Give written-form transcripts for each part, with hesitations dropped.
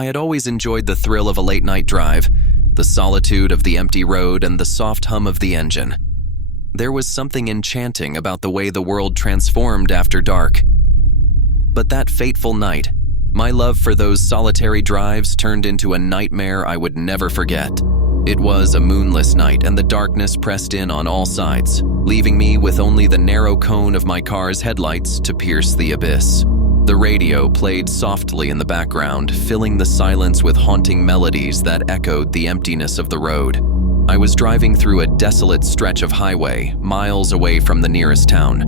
I had always enjoyed the thrill of a late-night drive, the solitude of the empty road, and the soft hum of the engine. There was something enchanting about the way the world transformed after dark. But that fateful night, my love for those solitary drives turned into a nightmare I would never forget. It was a moonless night, and the darkness pressed in on all sides, leaving me with only the narrow cone of my car's headlights to pierce the abyss. The radio played softly in the background, filling the silence with haunting melodies that echoed the emptiness of the road. I was driving through a desolate stretch of highway, miles away from the nearest town.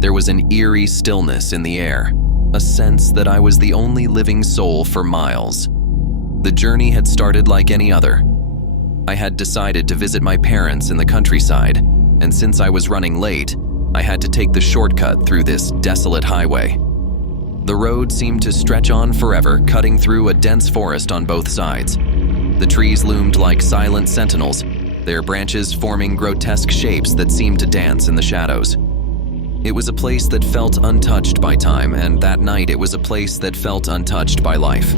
There was an eerie stillness in the air, a sense that I was the only living soul for miles. The journey had started like any other. I had decided to visit my parents in the countryside, and since I was running late, I had to take the shortcut through this desolate highway. The road seemed to stretch on forever, cutting through a dense forest on both sides. The trees loomed like silent sentinels, their branches forming grotesque shapes that seemed to dance in the shadows. It was a place that felt untouched by time, and that night it was a place that felt untouched by life.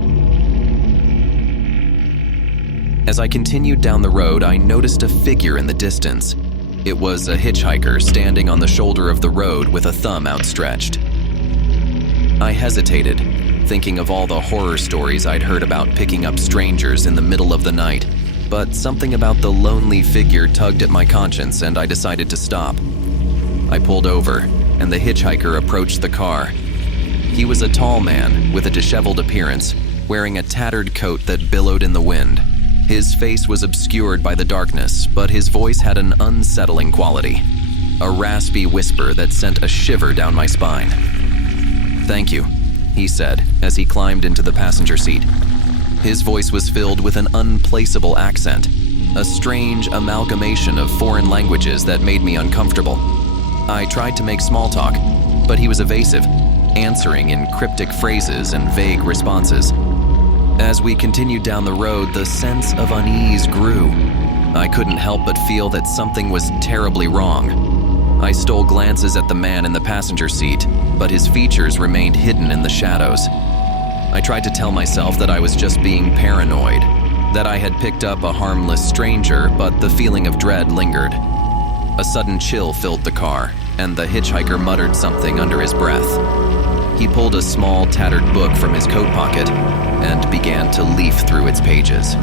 As I continued down the road, I noticed a figure in the distance. It was a hitchhiker standing on the shoulder of the road with a thumb outstretched. I hesitated, thinking of all the horror stories I'd heard about picking up strangers in the middle of the night, but something about the lonely figure tugged at my conscience, and I decided to stop. I pulled over, and the hitchhiker approached the car. He was a tall man with a disheveled appearance, wearing a tattered coat that billowed in the wind. His face was obscured by the darkness, but his voice had an unsettling quality, a raspy whisper that sent a shiver down my spine. "Thank you," he said as he climbed into the passenger seat. His voice was filled with an unplaceable accent, a strange amalgamation of foreign languages that made me uncomfortable. I tried to make small talk, but he was evasive, answering in cryptic phrases and vague responses. As we continued down the road, the sense of unease grew. I couldn't help but feel that something was terribly wrong. I stole glances at the man in the passenger seat, but his features remained hidden in the shadows. I tried to tell myself that I was just being paranoid, that I had picked up a harmless stranger, but the feeling of dread lingered. A sudden chill filled the car, and the hitchhiker muttered something under his breath. He pulled a small, tattered book from his coat pocket and began to leaf through its pages.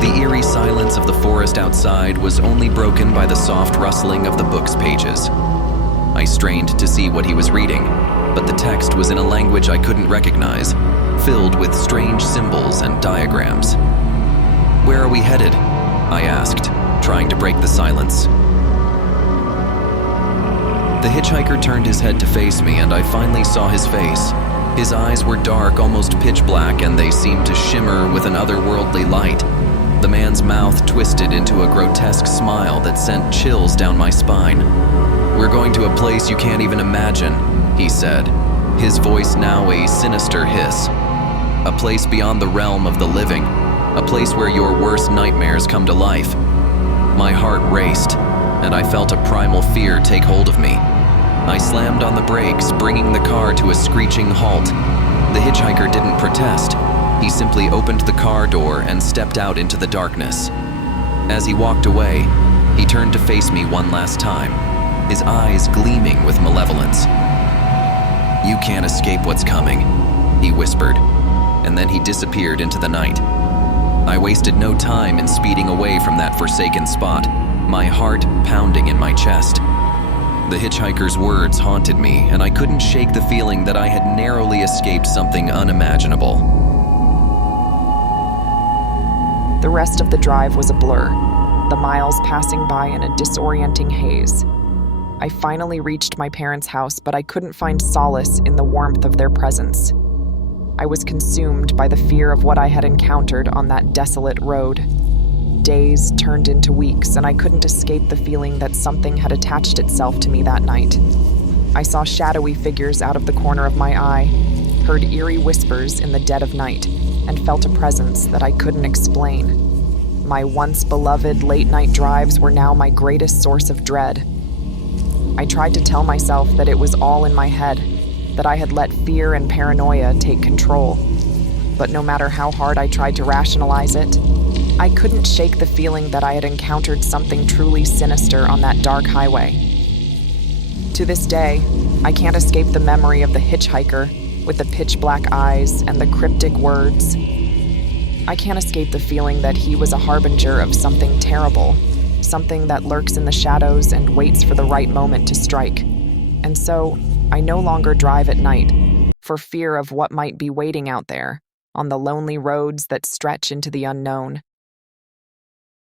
The eerie silence of the forest outside was only broken by the soft rustling of the book's pages. I strained to see what he was reading, but the text was in a language I couldn't recognize, filled with strange symbols and diagrams. "Where are we headed?" I asked, trying to break the silence. The hitchhiker turned his head to face me, and I finally saw his face. His eyes were dark, almost pitch black, and they seemed to shimmer with an otherworldly light. The man's mouth twisted into a grotesque smile that sent chills down my spine. "We're going to a place you can't even imagine," he said, his voice now a sinister hiss. "A place beyond the realm of the living, a place where your worst nightmares come to life." My heart raced, and I felt a primal fear take hold of me. I slammed on the brakes, bringing the car to a screeching halt. The hitchhiker didn't protest. He simply opened the car door and stepped out into the darkness. As he walked away, he turned to face me one last time, his eyes gleaming with malevolence. "You can't escape what's coming," he whispered, and then he disappeared into the night. I wasted no time in speeding away from that forsaken spot, my heart pounding in my chest. The hitchhiker's words haunted me, and I couldn't shake the feeling that I had narrowly escaped something unimaginable. The rest of the drive was a blur, the miles passing by in a disorienting haze. I finally reached my parents' house, but I couldn't find solace in the warmth of their presence. I was consumed by the fear of what I had encountered on that desolate road. Days turned into weeks, and I couldn't escape the feeling that something had attached itself to me that night. I saw shadowy figures out of the corner of my eye, heard eerie whispers in the dead of night, and felt a presence that I couldn't explain. My once beloved late-night drives were now my greatest source of dread. I tried to tell myself that it was all in my head, that I had let fear and paranoia take control. but no matter how hard I tried to rationalize it, I couldn't shake the feeling that I had encountered something truly sinister on that dark highway. To this day, I can't escape the memory of the hitchhiker with the pitch-black eyes and the cryptic words. I can't escape the feeling that he was a harbinger of something terrible, something that lurks in the shadows and waits for the right moment to strike. And so, I no longer drive at night, for fear of what might be waiting out there, on the lonely roads that stretch into the unknown.